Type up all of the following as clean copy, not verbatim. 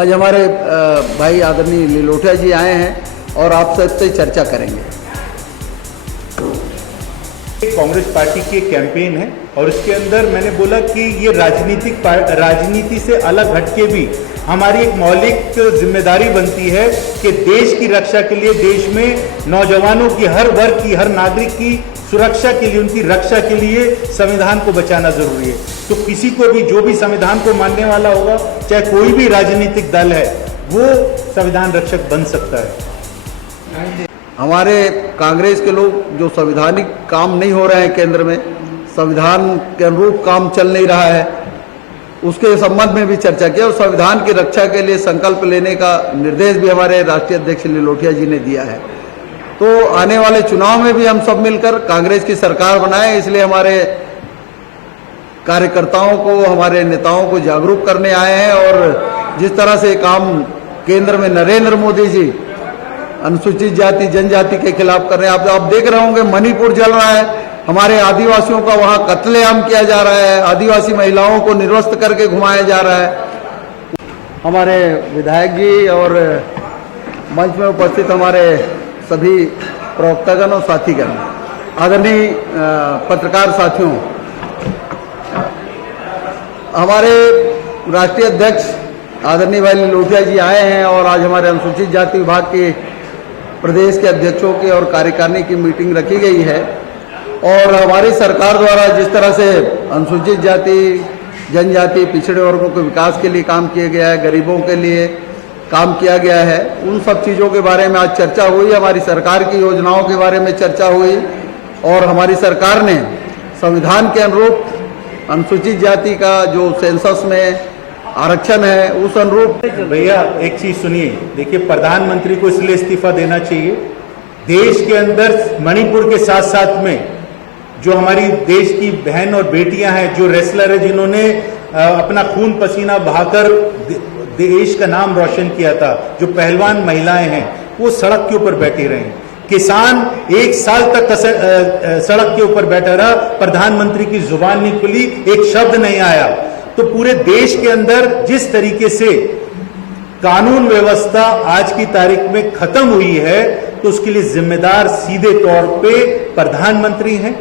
आज हमारे भाई आदरणीय लिलोटिया जी आए हैं और आप सबसे चर्चा करेंगे। कांग्रेस पार्टी की कैंपेन है और इसके अंदर मैंने बोला कि ये राजनीति से अलग हटके भी हमारी एक मौलिक जिम्मेदारी बनती है कि देश की रक्षा के लिए, देश में नौजवानों की, हर वर्ग की, हर नागरिक की सुरक्षा के लिए, उनकी रक्षा के लिए संविधान को बचाना जरूरी है। तो किसी को भी, जो भी संविधान को मानने वाला होगा, चाहे कोई भी राजनीतिक दल है, वो संविधान रक्षक बन सकता है। हमारे कांग्रेस के लोग जो संवैधानिक काम नहीं हो रहे हैं, केंद्र में संविधान के अनुरूप काम चल नहीं रहा है, उसके संबंध में भी चर्चा की और संविधान की रक्षा के लिए संकल्प लेने का निर्देश भी हमारे राष्ट्रीय अध्यक्ष लिलोटिया जी ने दिया है। तो आने वाले चुनाव में भी हम सब मिलकर कांग्रेस की सरकार बनाएं, इसलिए हमारे कार्यकर्ताओं को, हमारे नेताओं को जागरूक करने आए हैं। और जिस तरह से काम केंद्र में नरेंद्र मोदी जी अनुसूचित जाति जनजाति के खिलाफ कर रहे हैं, आप देख रहे होंगे मणिपुर जल रहा है, हमारे आदिवासियों का वहां कत्लेआम किया जा रहा है, आदिवासी महिलाओं को निर्वस्त्र करके घुमाया जा रहा है। हमारे विधायक जी और मंच में उपस्थित हमारे सभी प्रवक्तागण और साथीगण, आदरणीय पत्रकार साथियों, हमारे राष्ट्रीय अध्यक्ष आदरणीय भाई लिलोटिया जी आए हैं और आज हमारे अनुसूचित जाति विभाग के प्रदेश के अध्यक्षों की और कार्यकारिणी की मीटिंग रखी गई है। और हमारी सरकार द्वारा जिस तरह से अनुसूचित जाति जनजाति पिछड़े वर्गों के विकास के लिए काम किया गया है, गरीबों के लिए काम किया गया है, उन सब चीज़ों के बारे में आज चर्चा हुई। हमारी सरकार की योजनाओं के बारे में चर्चा हुई और हमारी सरकार ने संविधान के अनुरूप अनुसूचित जाति का जो सेंसस में आरक्षण है उस अनुरूप। भैया एक चीज सुनिए, देखिए प्रधानमंत्री को इसलिए इस्तीफा देना चाहिए, देश के अंदर मणिपुर के साथ साथ में जो हमारी देश की बहन और बेटियां हैं, जो रेसलर है, जिन्होंने अपना खून पसीना बहाकर देश का नाम रोशन किया था, जो पहलवान महिलाएं हैं, वो सड़क के ऊपर बैठे रहे। किसान 1 साल तक सड़क के ऊपर बैठा रहा, प्रधानमंत्री की जुबान नहीं खुली, एक शब्द नहीं आया। तो पूरे देश के अंदर जिस तरीके से कानून व्यवस्था आज की तारीख में खत्म हुई है, तो उसके लिए जिम्मेदार सीधे तौर पे प्रधानमंत्री हैं।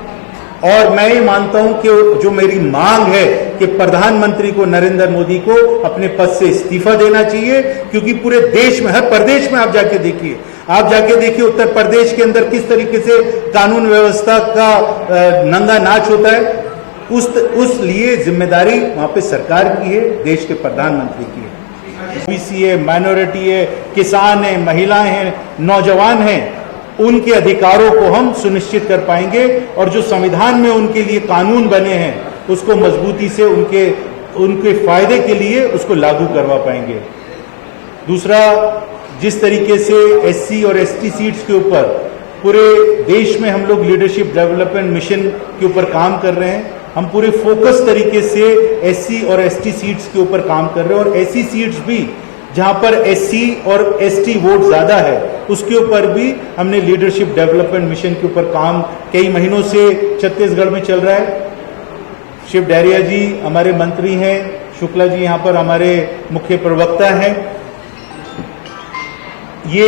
और मैं ये मानता हूं कि जो मेरी मांग है कि प्रधानमंत्री को, नरेंद्र मोदी को अपने पद से इस्तीफा देना चाहिए, क्योंकि पूरे देश में, हर प्रदेश में आप जाके देखिए, उत्तर प्रदेश के अंदर किस तरीके से कानून व्यवस्था का नंगा नाच होता है। उस लिए जिम्मेदारी वहां पे सरकार की है, देश के प्रधानमंत्री की है। ओबीसी है, माइनॉरिटी है, किसान है, महिलाएं हैं, नौजवान हैं, उनके अधिकारों को हम सुनिश्चित कर पाएंगे और जो संविधान में उनके लिए कानून बने हैं उसको मजबूती से उनके फायदे के लिए उसको लागू करवा पाएंगे। दूसरा, जिस तरीके से एससी और एसटी सीट्स के ऊपर पूरे देश में हम लोग लीडरशिप डेवलपमेंट मिशन के ऊपर काम कर रहे हैं, हम पूरे फोकस तरीके से एससी और एसटी सीट्स के ऊपर काम कर रहे हैं। और ऐसी सीट्स भी जहां पर एससी और एसटी वोट ज्यादा है, उसके ऊपर भी हमने लीडरशिप डेवलपमेंट मिशन के ऊपर काम कई महीनों से छत्तीसगढ़ में चल रहा है। शिव डहरिया जी हमारे मंत्री हैं, शुक्ला जी यहाँ पर हमारे मुख्य प्रवक्ता हैं। ये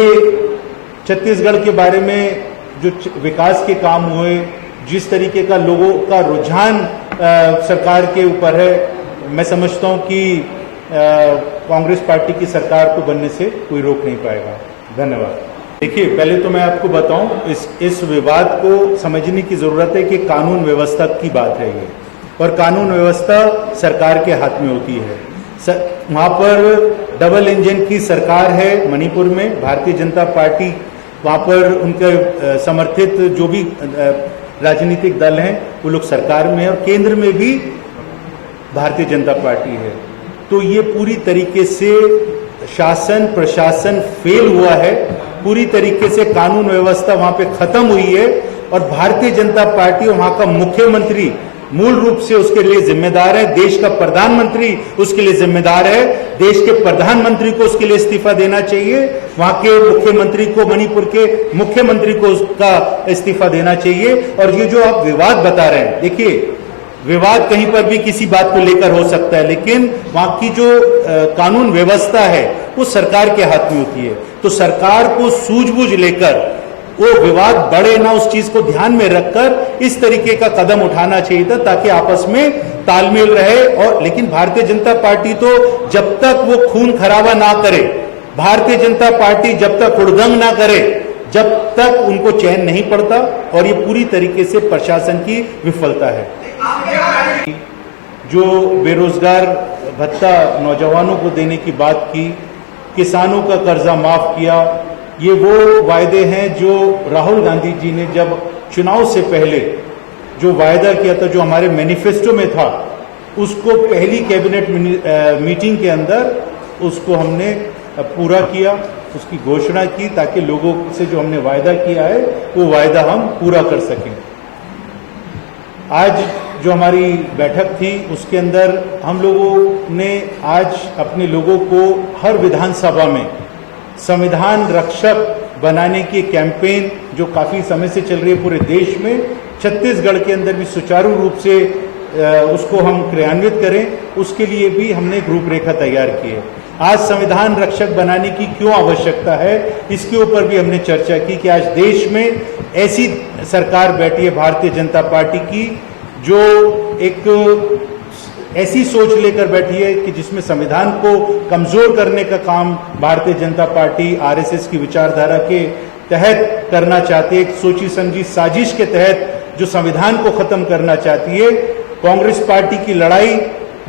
छत्तीसगढ़ के बारे में जो विकास के काम हुए, जिस तरीके का लोगों का रुझान सरकार के ऊपर है, मैं समझता हूं कि कांग्रेस पार्टी की सरकार को बनने से कोई रोक नहीं पाएगा। धन्यवाद। देखिए, पहले तो मैं आपको बताऊं, इस विवाद को समझने की जरूरत है कि कानून व्यवस्था की बात है ये, और कानून व्यवस्था सरकार के हाथ में होती है। वहां पर डबल इंजन की सरकार है मणिपुर में, भारतीय जनता पार्टी, वहां पर उनके समर्थित जो भी राजनीतिक दल हैं वो लोग सरकार में है, और केंद्र में भी भारतीय जनता पार्टी है। तो ये पूरी तरीके से शासन प्रशासन फेल हुआ है, पूरी तरीके से कानून व्यवस्था वहां पे खत्म हुई है, और भारतीय जनता पार्टी और वहां का मुख्यमंत्री मूल रूप से उसके लिए जिम्मेदार है। देश का प्रधानमंत्री उसके लिए जिम्मेदार है। देश के प्रधानमंत्री को उसके लिए इस्तीफा देना चाहिए, वहां के मुख्यमंत्री को, मणिपुर के मुख्यमंत्री को उसका इस्तीफा देना चाहिए। और ये जो आप विवाद बता रहे हैं, देखिए विवाद कहीं पर भी किसी बात को लेकर हो सकता है, लेकिन वहां की जो कानून व्यवस्था है वो सरकार के हाथ में होती है। तो सरकार को सूझबूझ लेकर वो विवाद बढ़े ना, उस चीज को ध्यान में रखकर इस तरीके का कदम उठाना चाहिए था ताकि आपस में तालमेल रहे। और लेकिन भारतीय जनता पार्टी तो जब तक वो खून खराबा ना करे, भारतीय जनता पार्टी जब तक हुड़दंग ना करे, जब तक उनको चैन नहीं पड़ता, और ये पूरी तरीके से प्रशासन की विफलता है। जो बेरोजगार भत्ता नौजवानों को देने की बात की, किसानों का कर्जा माफ किया, ये वो वायदे हैं जो राहुल गांधी जी ने जब चुनाव से पहले जो वायदा किया था, जो हमारे मैनिफेस्टो में था, उसको पहली कैबिनेट मीटिंग के अंदर उसको हमने पूरा किया, उसकी घोषणा की, ताकि लोगों से जो हमने वायदा किया है वो वायदा हम पूरा कर सकें। आज जो हमारी बैठक थी उसके अंदर हम लोगों ने आज अपने लोगों को हर विधानसभा में संविधान रक्षक बनाने की कैंपेन जो काफी समय से चल रही है पूरे देश में, छत्तीसगढ़ के अंदर भी सुचारू रूप से उसको हम क्रियान्वित करें, उसके लिए भी हमने एक रूपरेखा तैयार की है। आज संविधान रक्षक बनाने की क्यों आवश्यकता है, इसके ऊपर भी हमने चर्चा की कि आज देश में ऐसी सरकार बैठी है भारतीय जनता पार्टी की जो एक ऐसी सोच लेकर बैठी है कि जिसमें संविधान को कमजोर करने का काम भारतीय जनता पार्टी आरएसएस की विचारधारा के तहत करना चाहती है। एक सोची समझी साजिश के तहत जो संविधान को खत्म करना चाहती है। कांग्रेस पार्टी की लड़ाई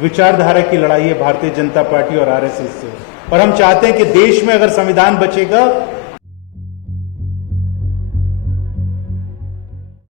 विचारधारा की लड़ाई है भारतीय जनता पार्टी और आरएसएस से, और हम चाहते हैं कि देश में अगर संविधान बचेगा